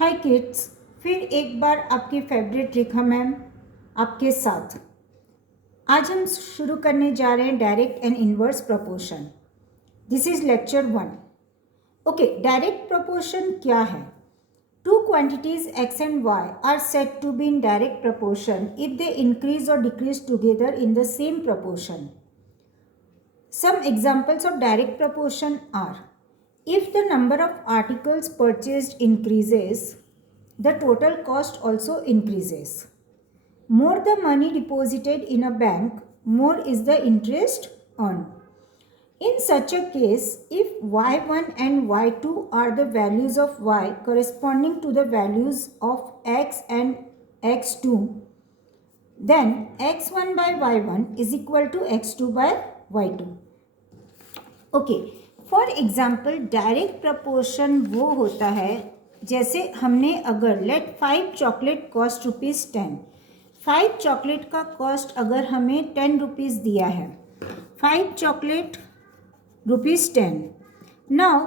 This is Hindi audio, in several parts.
हाय किड्स, फिर एक बार आपकी फेवरेट रेखा मैम आपके साथ। आज हम शुरू करने जा रहे हैं direct and inverse proportion. This is lecture 1। Okay, direct proportion क्या है? Two quantities x and y are said to be in direct proportion if they increase or decrease together in the same proportion. Some examples of direct proportion are: if the number of articles purchased increases, the total cost also increases. More the money deposited in a bank, more is the interest earned. In such a case, if y1 and y2 are the values of y corresponding to the values of x and x2, then x1 by y1 is equal to x2 by y2. Okay, for example direct proportion वो होता है जैसे हमने अगर लेट 5 चॉकलेट कॉस्ट ₹10, 5 चॉकलेट का कॉस्ट अगर हमें 10 रुपीज़ दिया है, 5 chocolate ₹10. Now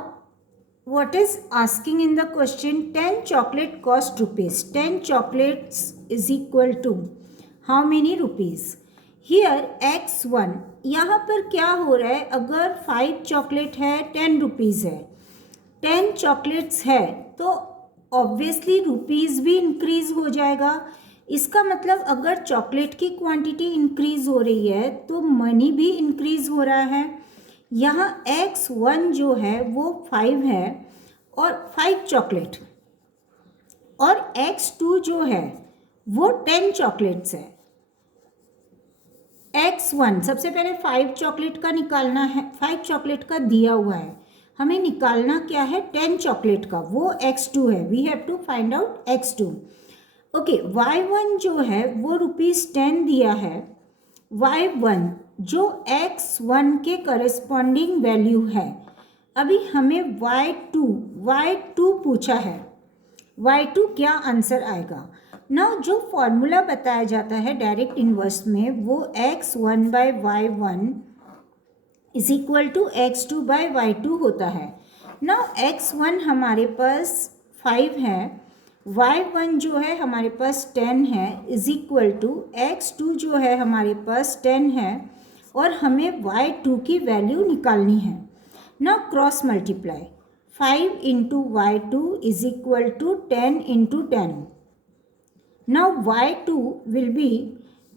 what is asking in the question, 10 chocolate cost rupees, 10 chocolates is equal to how many rupees? Here x1, यहाँ पर क्या हो रहा है, अगर 5 चॉकलेट है 10 रुपीज़ है, 10 चॉकलेट्स है तो ऑब्वियसली रुपीज़ भी इंक्रीज़ हो जाएगा। इसका मतलब अगर चॉकलेट की क्वांटिटी इंक्रीज़ हो रही है तो मनी भी इंक्रीज़ हो रहा है। यहाँ x1 जो है वो 5 है और 5 चॉकलेट, और x2 जो है वो 10 चॉकलेट्स है। x1 सबसे पहले 5 चॉकलेट का निकालना है, 5 चॉकलेट का दिया हुआ है, हमें निकालना क्या है 10 चॉकलेट का, वो x2 है। We have to find out x2। Okay, y1 जो है वो ₹10 दिया है, y1 जो x1 के करस्पॉन्डिंग वैल्यू है। अभी हमें y2 पूछा है, y2 क्या आंसर आएगा? नाउ जो फॉर्मूला बताया जाता है डायरेक्ट इन्वर्स में वो x1 by y1 is equal to x2 by y2 होता है। नाउ x1 हमारे पास 5 है, y1 जो है हमारे पास 10 है, इज इक्वल टू x2 जो है हमारे पास 10 है और हमें y2 की वैल्यू निकालनी है। Now cross multiply, 5 into y2 is equal to 10 into 10। Now y2 will be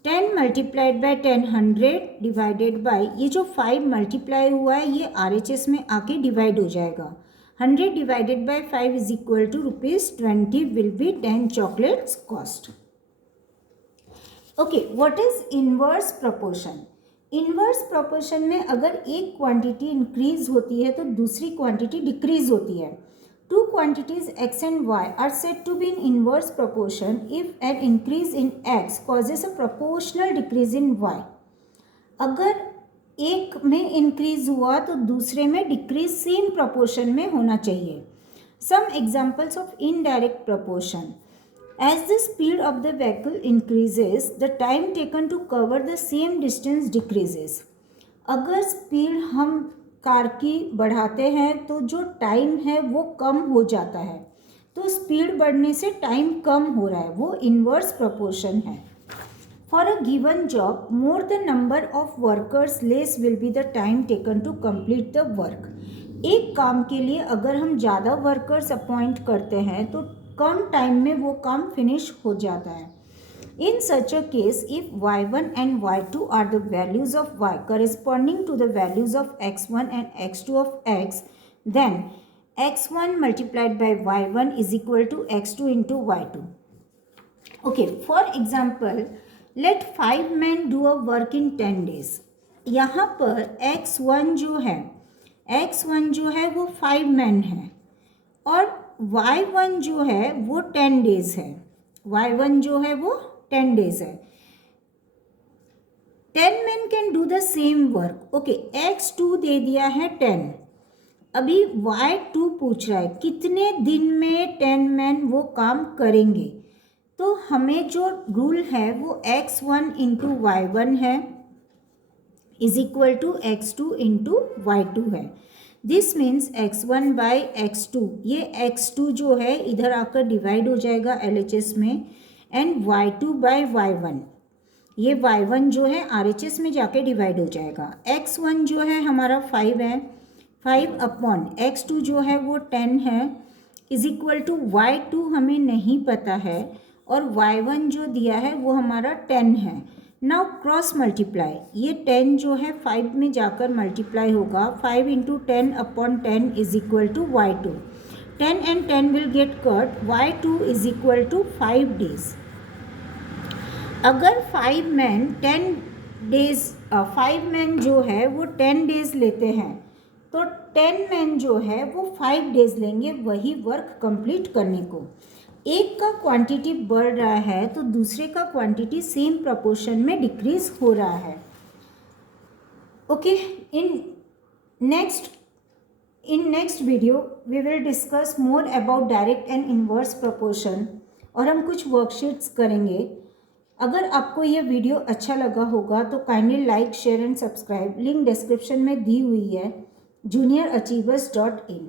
10 multiplied by 10, 100 divided by, ये जो 5 मल्टीप्लाई हुआ है ये RHS में आके डिवाइड हो जाएगा। 100 divided by 5 is equal to ₹20 will be 10 chocolates cost. Okay, what is inverse proportion? Inverse proportion में अगर एक क्वांटिटी इंक्रीज होती है तो दूसरी क्वांटिटी डिक्रीज होती है। Two quantities x and y are said to be in inverse proportion if an increase in x causes a proportional decrease in y. अगर एक में इंक्रीज हुआ तो दूसरे में डिक्रीज सेम प्रोपोर्शन में होना चाहिए। Some examples of indirect proportion: as the speed of the vehicle increases, the time taken to cover the same distance decreases. अगर स्पीड हम कार की बढ़ाते हैं तो जो टाइम है वो कम हो जाता है, तो स्पीड बढ़ने से टाइम कम हो रहा है, वो इन्वर्स प्रोपोर्शन है। For a given job, more the number of workers less will be the time taken to complete the work. एक काम के लिए अगर हम ज़्यादा वर्कर्स अपॉइंट करते हैं तो कम टाइम में वो काम फिनिश हो जाता है। In such a case, if y1 and y2 are the values of y corresponding to the values of x1 and x2 of x, then x1 multiplied by y1 is equal to x2 into y2. Okay, for example, let 5 men do a work in 10 days. यहाँ पर x1 जो है वो 5 men है और y1 जो है वो 10 days है। y1 जो है वो 10 days है। 10 men can do the same work. Okay, x2 दे दिया है 10, अभी y2 पूछ रहा है कितने दिन में 10 men वो काम करेंगे। तो हमें जो रूल है वो x1 इंटू y1 है is equal to x2 into y2 है। This means x1 by x2, ये x2 जो है इधर आकर डिवाइड हो जाएगा LHS में, एंड y2 बाई y1, ये y1 जो है RHS में जाके डिवाइड हो जाएगा। x1 जो है हमारा 5 है, 5 अपॉन x2 जो है वो 10 है, इज इक्वल टू y2 हमें नहीं पता है और y1 जो दिया है वो हमारा 10 है। नाउ क्रॉस मल्टीप्लाई, ये 10 जो है 5 में जाकर मल्टीप्लाई होगा, 5 into 10 upon 10 is equal to y2, 10 and 10 will get cut, y2 is equal to 5 days. अगर 5 मैन 10 डेज, 5 मैन जो है वो 10 डेज लेते हैं तो 10 मैन जो है वो 5 डेज लेंगे वही वर्क कंप्लीट करने को। एक का क्वांटिटी बढ़ रहा है तो दूसरे का क्वांटिटी सेम प्रोपोर्शन में डिक्रीज हो रहा है। Okay, in next video we will discuss more about direct and inverse proportion, और हम कुछ वर्कशीट्स करेंगे। अगर आपको ये वीडियो अच्छा लगा होगा तो kindly like, share and subscribe. Link description में दी हुई है, juniorachiever's.in।